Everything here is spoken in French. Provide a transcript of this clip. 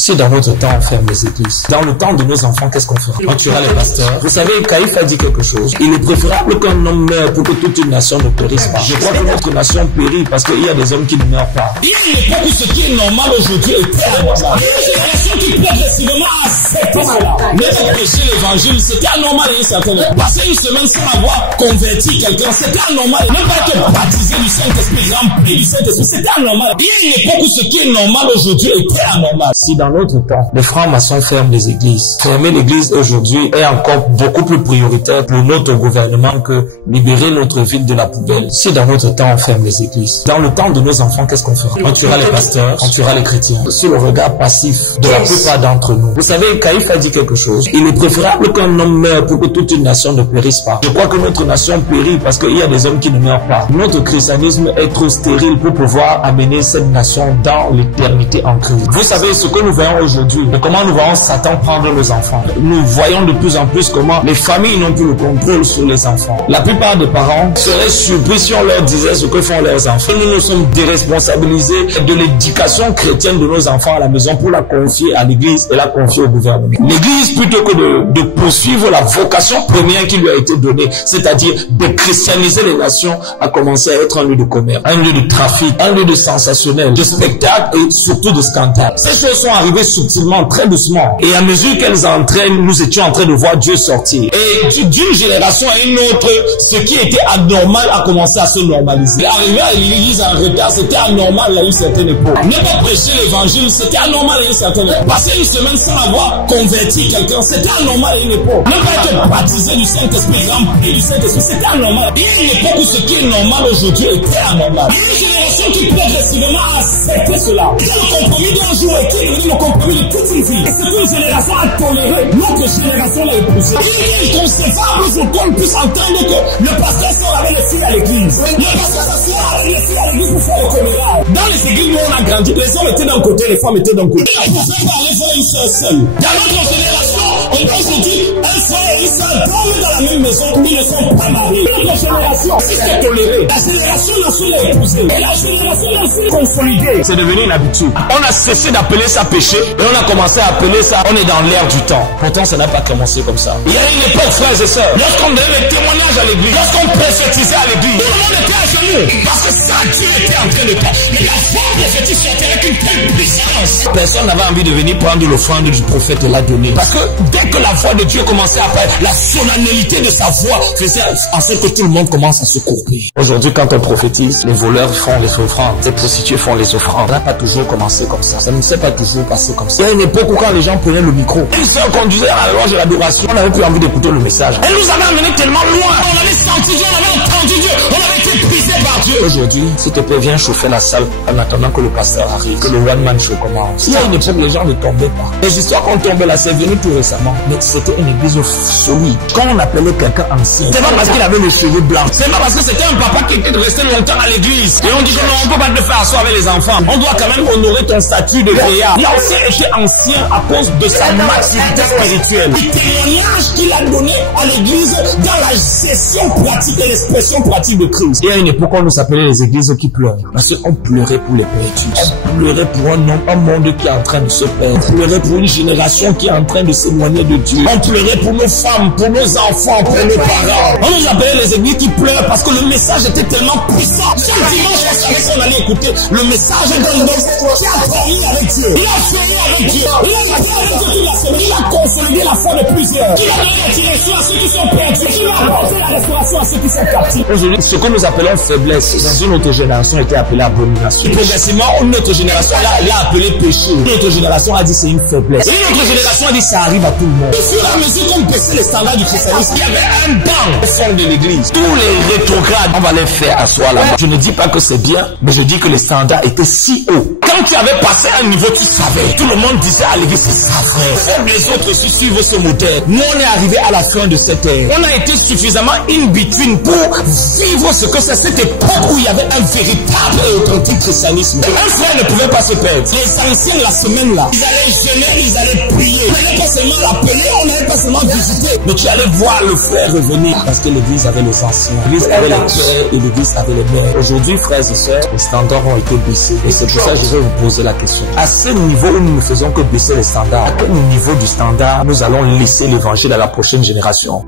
Si dans notre temps on ferme les églises, dans le temps de nos enfants, qu'est-ce qu'on fera? On tuera les pasteurs. Vous savez, Caïphe a dit quelque chose. Il est préférable qu'un homme meure pour que toute une nation ne périsse pas. Je crois que notre nation périt parce qu'il y a des hommes qui ne meurent pas. Il n'est pas que ce qui est normal aujourd'hui est très anormal. Il y a une génération qui progressivement accepte cela. Même prêcher l'évangile, c'était anormal à une certaine époque. Passer une semaine sans avoir converti quelqu'un, c'était anormal. Même pas être baptisé du Saint-Esprit, rempli du Saint-Esprit, c'était anormal. Il y a une époque où ce qui est normal aujourd'hui est très anormal. Si dans notre temps, les francs-maçons ferment les églises, fermer l'église aujourd'hui est encore beaucoup plus prioritaire pour notre gouvernement que libérer notre ville de la poubelle. Si dans notre temps on ferme les églises, dans le temps de nos enfants, qu'est-ce qu'on fera? On tuera les pasteurs, on tuera les chrétiens. Sur le regard passif de la plupart d'entre nous. Vous savez, Caïphe a dit quelque chose. Il est préférable qu'un homme meure pour que toute une nation ne périsse pas. Je crois que notre nation périt parce qu'il y a des hommes qui ne meurent pas. Notre christianisme est trop stérile pour pouvoir amener cette nation dans l'éternité en Christ. Vous savez ce que nous voyons aujourd'hui, comment nous voyons Satan prendre nos enfants. Nous voyons de plus en plus comment les familles n'ont plus le contrôle sur les enfants. La plupart des parents seraient surpris si on leur disait ce que font leurs enfants. Nous nous sommes déresponsabilisés de l'éducation chrétienne de nos enfants à la maison pour la confier à l'église et la confier au gouvernement. L'église, plutôt que de poursuivre la vocation première qui lui a été donnée, c'est-à-dire de christianiser les nations, a commencé à être un lieu de commerce, un lieu de trafic, un lieu de sensationnel, de spectacle et surtout de scandale. Ces choses sont arrivées subtilement, très doucement. Et à mesure qu'elles entraînent, nous étions en train de voir Dieu sortir. Et d'une génération à une autre, ce qui était anormal a commencé à se normaliser. Arriver à l'église en retard, c'était anormal à une certaine époque. Ne pas prêcher l'évangile, c'était anormal à une certaine époque. Passer une semaine sans avoir converti quelqu'un, c'était anormal à une époque. Ne pas être baptisé du Saint-Esprit, rempli du Saint-Esprit, c'était anormal. Il y a une époque où ce qui est normal aujourd'hui est très anormal. Il y a une génération qui progressivement a accepté cela. Il y a le compromis d'un jour et qui est devenu le compromis de toute une vie. Et c'est une génération a toléré, notre génération l'a épousé. Il est inconcevable qu'on puisse entendre que le pasteur sort avec les filles à l'église. Le pasteur s'assoit avec les filles à l'église pour faire le commérages. Dans les églises où on a grandi, les hommes étaient d'un côté, les femmes étaient d'un côté. Il a poussé par les frères et une sœur seule. Dans notre génération, on peut aujourd'hui un frère et une sœur dorment dans la même maison, ils ne sont pas mariés. Notre génération, si c'est toléré, la génération n'a su les épouser. Et la génération n'a su les consolider. C'est devenu une habitude. On a cessé d'appeler ça péché et on a commencé à appeler ça, on est dans l'ère du temps. Pourtant, ça n'a pas commencé comme ça. Il y a une époque, frères et sœurs, lorsqu'on donnait les témoignages à l'église, lorsqu'on prophétisait à l'église, tout le monde était à genoux. Parce que ça, Dieu était en train de faire. Mais la foi prophétique sortait avec une telle puissance. Personne n'avait envie de venir prendre l'offrande du prophète et la donner. Parce que dès que la voix de Dieu commençait à faire, la solennité de sa voix faisait en sorte que tout le monde commence à se courber. Aujourd'hui, quand on prophétise, les voleurs font les offrandes, les prostituées font les offrandes. Ça n'a pas toujours commencé comme ça. Ça ne s'est pas toujours passé comme ça. Il y a une époque où quand les gens prenaient le micro, une sœur conduisait à la loge de l'adoration, on n'avait plus envie d'écouter le message. Elle nous avait amené tellement loin. On avait senti Dieu, on avait entendu Dieu, on avait été brisé par Dieu. Aujourd'hui, s'il te plaît, viens chauffer la salle en attendant que le pasteur arrive, que le one-man show commence. Il y a une époque, les gens ne tombaient pas. Les histoires qu'on tombait là, c'est venu tout récemment. Mais c'était une église solide. Quand on appelait quelqu'un ancien, c'est pas parce qu'il avait les cheveux blancs. C'est pas parce que c'était un papa qui était resté longtemps à l'église. Et on dit que non, on peut pas te faire asseoir avec les enfants. On doit quand même honorer ton statut de vieillard. Il a aussi été ancien à cause de sa maturité spirituelle. Le témoignage qu'il a donné à l'église dans la gestion pratique et l'expression pratique de Christ. Il y a une époque où on nous appelait les églises qui pleurent. Parce qu'on pleurait pour les perdus. On pleurait pour un monde qui est en train de se perdre. On pleurait pour une génération qui est en train de s'éloigner de Dieu. On pleurait pour nos femmes, pour nos enfants, pour nos parents. On nous appelait les églises qui pleurent parce que le message était tellement puissant. Chaque dimanche, on savait qu'on allait écouter le message d'un homme qui a dormi avec Dieu. Il a fini avec Dieu. Il a été avec Dieu toute la semaine. Il a consolidé la foi de plusieurs. Il a donné la direction à ceux qui sont perdus. Il a apporté la restauration à ceux qui sont captifs. Aujourd'hui, ce que nous appelons faiblesse, dans une autre génération, était appelé abomination. Et progressivement, une autre génération l'a appelé péché. Une autre génération a dit c'est une faiblesse. Et une autre génération a dit ça arrive à tout le monde. Au fur et à mesure qu'on baissait les standards du christianisme, il y avait un banc au fond de l'église. Tous les rétrogrades, on va les faire asseoir là-bas. Je ne dis pas que c'est bien, mais je dis que les standards étaient si hauts. Quand tu avais passé un niveau, tu savais. Tout le monde disait à l'église, c'est ça, frère. Faut que les autres suivent ce modèle. Nous, on est arrivé à la fin de cette ère. On a été suffisamment in between pour vivre ce que c'est cette époque où il y avait un véritable et authentique christianisme. Un frère ne pouvait pas se perdre. Les anciens, la semaine là, ils allaient jeûner, ils allaient prier. n'allait pas seulement l'appeler, on n'allait pas seulement visiter, mais tu allais voir le frère revenir. Parce que l'église avait les anciens, l'église avait les pères et l'église avait les mères. Aujourd'hui, frères et sœurs, les standards ont été baissés. Et c'est pour ça que je vais vous poser la question. À ce niveau où nous ne faisons que baisser les standards, à quel niveau du standard nous allons laisser l'évangile à la prochaine génération?